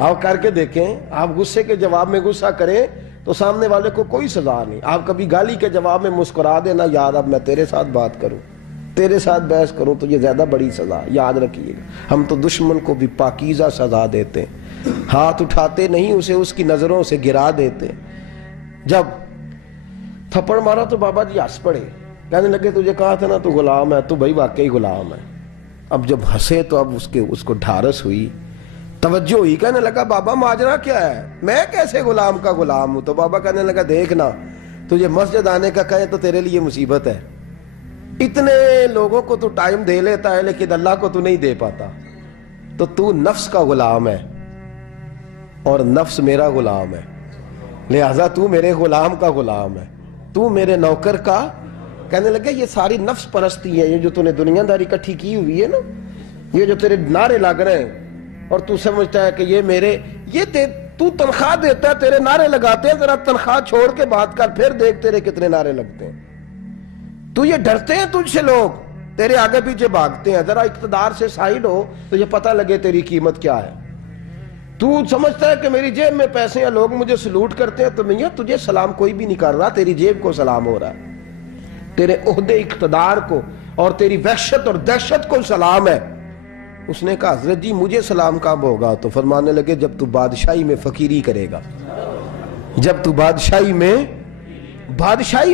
آپ کر کے دیکھیں, آپ غصے کے جواب میں غصہ کریں تو سامنے والے کو کوئی سزا نہیں. آپ کبھی گالی کے جواب میں مسکرا دینا, یاد اب میں تیرے ساتھ بات کروں, تیرے ساتھ بحث کروں تو یہ زیادہ بڑی سزا. یاد رکھیے گا, ہم تو دشمن کو بھی پاکیزہ سزا دیتے ہیں, ہاتھ اٹھاتے نہیں, اسے اس کی نظروں سے گرا دیتے. جب تھپڑ مارا تو بابا جی ہنس پڑے, کہنے لگے تجھے کہا تھا نا تو غلام ہے, تو بھائی واقعی غلام ہے. اب جب ہنسے تو اب اس کو ڈھارس ہوئی, توجہ ہوئی, کہنے لگا بابا ماجرا کیا ہے, میں کیسے غلام کا غلام ہوں. تو بابا کہنے لگا دیکھنا, تجھے مسجد آنے کا کہے تو تیرے لیے مصیبت ہے. اتنے لوگوں کو تو ٹائم دے لیتا ہے لیکن اللہ کو تو نہیں دے پاتا. تو نفس کا غلام ہے اور نفس میرا غلام ہے, لہذا تو میرے غلام کا غلام ہے, تو میرے نوکر کا. کہنے لگے یہ ساری نفس پرستی ہے, یہ جو تو نے دنیا داری اکٹھی کی ہوئی ہے نا, یہ جو تیرے نعرے لگ رہے ہیں اور تو سمجھتا ہے کہ یہ میرے, تو تنخواہ دیتا ہے, تیرے نعرے لگاتے ہیں, ذرا تنخواہ چھوڑ کے بات کر, پھر دیکھ تیرے کتنے نعرے لگتے ہیں. تو یہ ڈرتے ہیں تجھ سے لوگ, تیرے آگے پیچھے بھاگتے ہیں. ذرا اقتدار سے سائیڈ ہو تو یہ پتہ لگے تیری قیمت کیا ہے. تو سمجھتا ہے کہ میری جیب میں پیسے ہیں, لوگ مجھے سلوٹ کرتے ہیں, تو میاں تجھے سلام کوئی بھی نہیں کر رہا, تیری جیب کو سلام ہو رہا ہے, تیرے عہدے اقتدار کو اور تیری وحشت اور دہشت کو سلام ہے. اس نے کہا حضرت جی مجھے سلام کب ہوگا؟ تو فرمانے لگے جب تو بادشاہی میں فقیری کرے گا. جب تو بادشاہی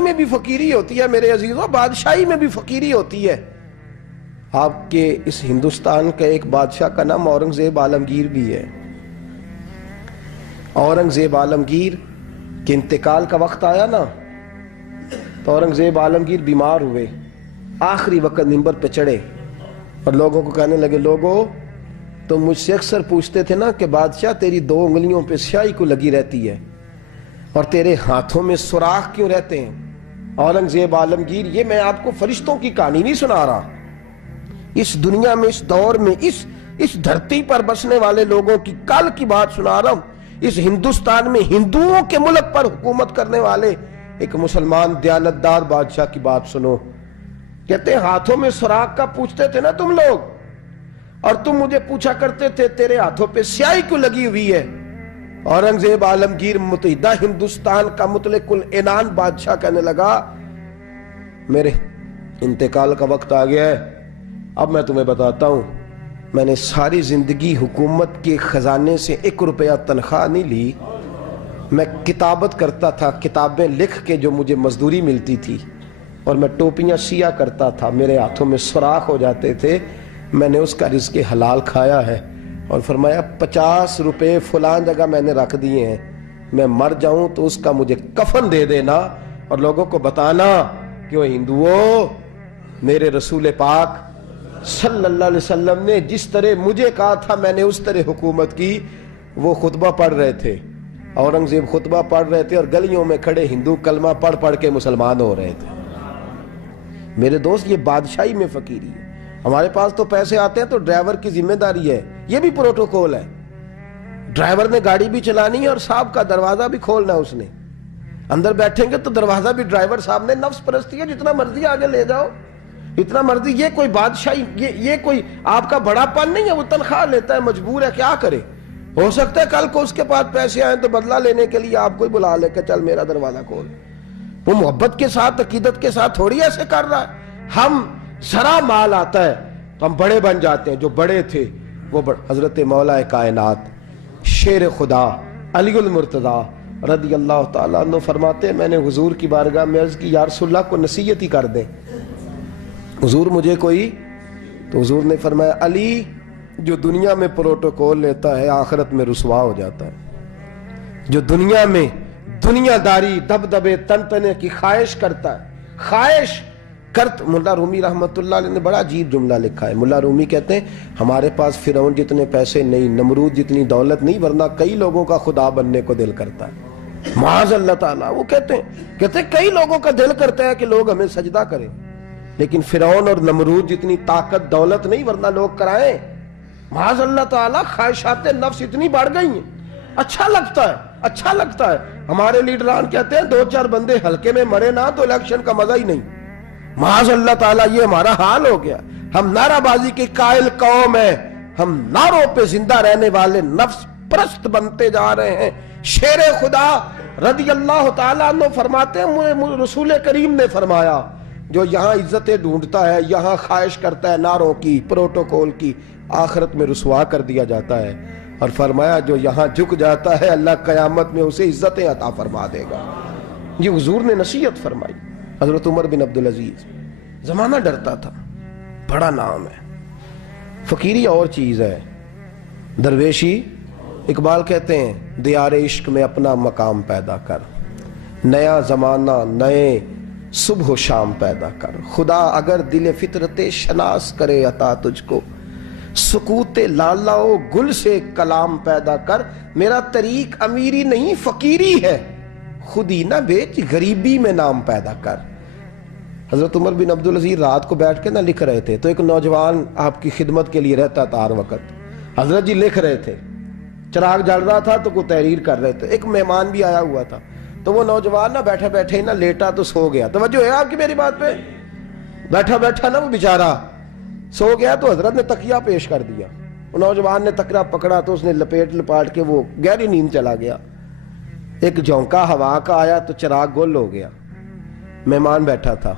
میں بھی فقیری ہوتی ہے میرے عزیزوں, بادشاہی میں بھی فقیری ہوتی ہے. آپ کے اس ہندوستان کا ایک بادشاہ کا نام اورنگزیب عالمگیر بھی ہے. اورنگزیب عالمگیر کے انتقال کا وقت آیا نا, تو اورنگزیب عالمگیر بیمار ہوئے, آخری وقت منبر پہ چڑھے اور لوگوں کو کہنے لگے, لوگوں تو مجھ سے اکثر پوچھتے تھے نا کہ بادشاہ تیری 2 انگلیوں پہ سیاہی کو لگی رہتی ہے اور تیرے ہاتھوں میں سوراخ کیوں رہتے ہیں. اورنگزیب عالمگیر, یہ میں آپ کو فرشتوں کی کہانی نہیں سنا رہا, اس دنیا میں, اس دور میں, اس دھرتی پر بسنے والے لوگوں کی کل کی بات سنا رہا ہوں. اس ہندوستان میں ہندوؤں کے ملک پر حکومت کرنے والے ایک مسلمان دیانتدار بادشاہ کی بات سنو. کہتے ہیں ہاتھوں میں سوراخ کا پوچھتے تھے نا تم لوگ, اور تم مجھے پوچھا کرتے تھے تیرے ہاتھوں پہ سیاہی کیوں لگی ہوئی ہے. اورنگزیب عالمگیر متحدہ ہندوستان کا مطلق العنان بادشاہ کہنے لگا, میرے انتقال کا وقت آ گیا ہے, اب میں تمہیں بتاتا ہوں, میں نے ساری زندگی حکومت کے خزانے سے 1 روپیہ تنخواہ نہیں لی, میں کتابت کرتا تھا, کتابیں لکھ کے جو مجھے مزدوری ملتی تھی, اور میں ٹوپیاں سیا کرتا تھا, میرے ہاتھوں میں سوراخ ہو جاتے تھے, میں نے اس کا رزق حلال کھایا ہے. اور فرمایا 50 روپے فلان جگہ میں نے رکھ دیے ہیں, میں مر جاؤں تو اس کا مجھے کفن دے دینا اور لوگوں کو بتانا کہ وہ ہندوؤں, میرے رسول پاک صلی اللہ علیہ وسلم نے جس طرح مجھے کہا تھا میں نے اس طرح حکومت کی. وہ خطبہ پڑھ رہے تھے, اورنگزیب خطبہ پڑھ رہے تھے, اور گلیوں میں کھڑے ہندو کلمہ پڑھ کے مسلمان ہو رہے تھے. میرے دوست, یہ بادشاہی میں فقیری ہے. ہمارے پاس تو پیسے آتے ہیں تو ڈرائیور کی ذمہ داری ہے, یہ بھی پروٹوکول ہے. ڈرائیور نے گاڑی بھی چلانی ہے اور صاحب کا دروازہ بھی کھولنا ہے, اس نے اندر بیٹھیں گے تو دروازہ بھی ڈرائیور صاحب نے. نفس پرستی ہے, جتنا مرضی آگے لے جاؤ, اتنا مرضی. یہ کوئی بادشاہی, یہ کوئی آپ کا بڑا پن نہیں ہے. وہ تنخواہ لیتا ہے, مجبور ہے, کیا کرے. ہو سکتا ہے کل کو اس کے پاس پیسے آئیں تو بدلہ لینے کے لیے آپ کو ہی بلا لے کہ چل میرا دروازہ کھول. وہ محبت کے ساتھ, عقیدت کے ساتھ تھوڑی ایسے کر رہا ہے. ہم ذرا مال آتا ہے تو ہم بڑے بن جاتے ہیں. جو بڑے تھے وہ حضرت مولا کائنات شیر خدا علی المرتضی رضی اللہ تعالیٰ عنہ فرماتے ہیں, میں نے حضور کی بارگاہ میں عرض کی, یا رسول اللہ کو نصیحت ہی کر دیں, حضور مجھے کوئی. تو حضور نے فرمایا, علی جو دنیا میں پروٹوکول لیتا ہے آخرت میں رسوا ہو جاتا ہے. جو دنیا میں دنیا داری, دبدبے, تنتنے کی خواہش کرتا ہے, خواہش کرت. ملا رومی رحمت اللہ علیہ نے بڑا عجیب جملہ لکھا ہے. ملا رومی کہتے ہیں ہمارے پاس فرعون جتنے پیسے نہیں, نمرود جتنی دولت نہیں, ورنہ کئی لوگوں کا خدا بننے کو دل کرتا ہے. معاذ اللہ تعالیٰ. وہ کہتے ہیں کئی لوگوں کا دل کرتا ہے کہ لوگ ہمیں سجدہ کریں, لیکن فرعون اور نمرود جتنی طاقت دولت نہیں, ورنہ لوگ کرائیں. معاذ اللہ تعالیٰ. خواہشات نفس اتنی بڑھ گئی ہیں. اچھا لگتا ہے, اچھا لگتا ہے. ہمارے لیڈران کہتے ہیں 2-4 بندے ہلکے میں مرے نہ تو الیکشن کا مزہ ہی نہیں. معاذ اللہ تعالیٰ, یہ ہمارا حال ہو گیا. ہم نعرہ بازی کے قائل قوم ہیں, ہم نعروں پہ زندہ رہنے والے, نفس پرست بنتے جا رہے ہیں. شیر خدا رضی اللہ تعالیٰ عنہ فرماتے ہیں رسول کریم نے فرمایا جو یہاں عزتیں ڈھونڈتا ہے, یہاں خواہش کرتا ہے نعروں کی, پروٹوکول کی, آخرت میں رسوا کر دیا جاتا ہے. اور فرمایا جو یہاں جھک جاتا ہے اللہ قیامت میں اسے عزتیں عطا فرما دے گا. یہ حضور نے نصیحت فرمائی. حضرت عمر بن عبدالعزیز, زمانہ ڈرتا تھا, بڑا نام ہے. فقیری اور چیز ہے, درویشی. اقبال کہتے ہیں دیار عشق میں اپنا مقام پیدا کر, نیا زمانہ نئے صبح و شام پیدا کر. خدا اگر دل فطرت شناس کرے عطا تجھ کو, سکوت لالا و گل سے کلام پیدا کر. میرا طریق امیری نہیں فقیری ہے, خودی نہ بیچ غریبی میں نام پیدا کر. حضرت عمر بن عبدالعزیز رات کو بیٹھ کے نہ لکھ رہے تھے, تو ایک نوجوان آپ کی خدمت کے لیے رہتا تھا ہر وقت. حضرت جی لکھ رہے تھے, چراغ جل رہا تھا تو کوئی تحریر کر رہے تھے. ایک مہمان بھی آیا ہوا تھا, تو وہ نوجوان نہ بیٹھے بیٹھے نہ لیٹا تو سو گیا. توجہ ہے آپ کی میری بات پہ؟ بیٹھا بیٹھا نا وہ بیچارہ سو گیا, تو حضرت نے تکیہ پیش کر دیا. وہ نوجوان نے تکیہ پکڑا تو اس نے لپاٹ کے وہ گہری نیند چلا گیا. ایک جھونکا ہوا کا آیا تو چراغ گل ہو گیا. مہمان بیٹھا تھا,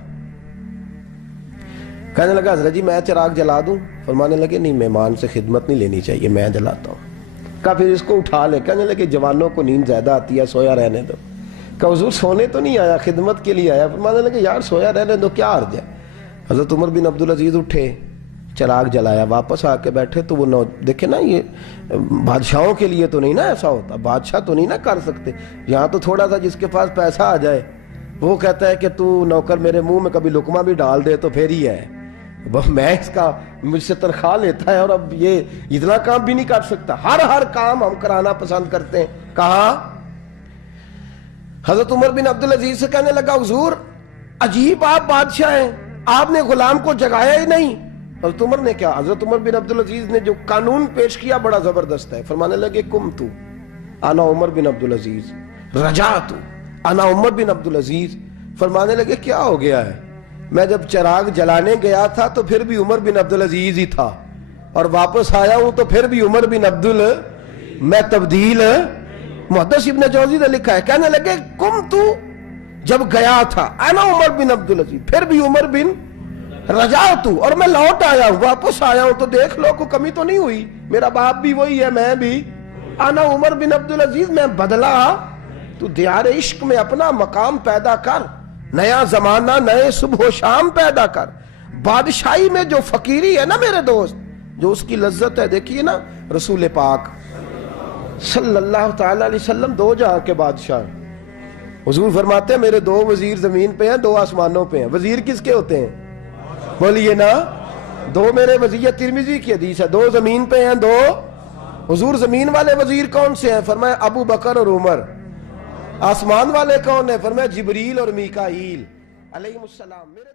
کہنے لگا حضرت جی میں چراغ جلا دوں؟ فرمانے لگے نہیں, مہمان سے خدمت نہیں لینی چاہیے, میں جلاتا ہوں. کہا پھر اس کو اٹھا لے. کہنے لگے جوانوں کو نیند زیادہ آتی ہے, سویا رہنے دو. کہا حضور سونے تو نہیں آیا, خدمت کے لیے آیا. فرمانے لگے یار سویا رہنے دو, کیا عرض ہے. حضرت عمر بن عبدالعزیز اٹھے, چراغ جلایا, واپس آ کے بیٹھے تو وہ دیکھیں نا, یہ بادشاہوں کے لیے تو نہیں نا ایسا ہوتا, بادشاہ تو نہیں نا کر سکتے. یہاں تو تھوڑا سا جس کے پاس پیسہ آ جائے وہ کہتا ہے کہ تو نوکر میرے منہ میں کبھی لقمہ بھی ڈال دے تو پھر ہی ہے, میں اس کا مجھ سے تنخواہ لیتا ہے اور اب یہ اتنا کام بھی نہیں کر سکتا. ہر کام ہم کرانا پسند کرتے ہیں. کہا حضرت عمر بن عبدالعزیز سے کہنے لگا حضور عجیب آپ بادشاہ ہیں, آپ نے غلام کو جگایا ہی نہیں. حضرت عمر نے کیا, حضرت عمر بن عبدالعزیز نے جو قانون پیش کیا بڑا زبردست ہے. فرمانے لگے کم تو انا عمر بن عبدالعزیز رجعت انا عمر بن عبدالعزیز. فرمانے لگے کیا ہو گیا ہے, میں جب چراغ جلانے گیا تھا تو پھر بھی عمر بن عبدالعزیز ہی تھا, اور واپس آیا ہوں تو پھر بھی عمر بن میں تبدیل. محدث ابن جوزی نے لکھا ہے, کہنے لگے کم تو جب گیا تھا انا عمر بن عبدالعزیز, پھر بھی عمر بن رجعت, اور میں لوٹ آیا ہوں, واپس آیا ہوں, تو دیکھ لو کوئی کمی تو نہیں ہوئی, میرا باپ بھی وہی ہے, میں بھی انا عمر بن عبدالعزیز. میں بدلا, تو دیار عشق میں اپنا مقام پیدا کر, نیا زمانہ نئے صبح و شام پیدا کر. بادشاہی میں جو فقیری ہے نا میرے دوست, جو اس کی لذت ہے, دیکھیے نا رسول پاک صلی اللہ تعالی علیہ وسلم دو جہاں کے بادشاہ. حضور فرماتے ہیں میرے دو وزیر زمین پہ ہیں, دو آسمانوں پہ ہیں. وزیر کس کے ہوتے ہیں؟ بولیے نا, دو میرے وزیر. ترمذی کی حدیث ہے, دو زمین پہ ہیں, دو. حضور زمین والے وزیر کون سے ہیں؟ فرمایا ابو بکر اور عمر. آسمان والے کون ہیں؟ فرمایا جبریل اور میکائیل علیہ السلام. میرے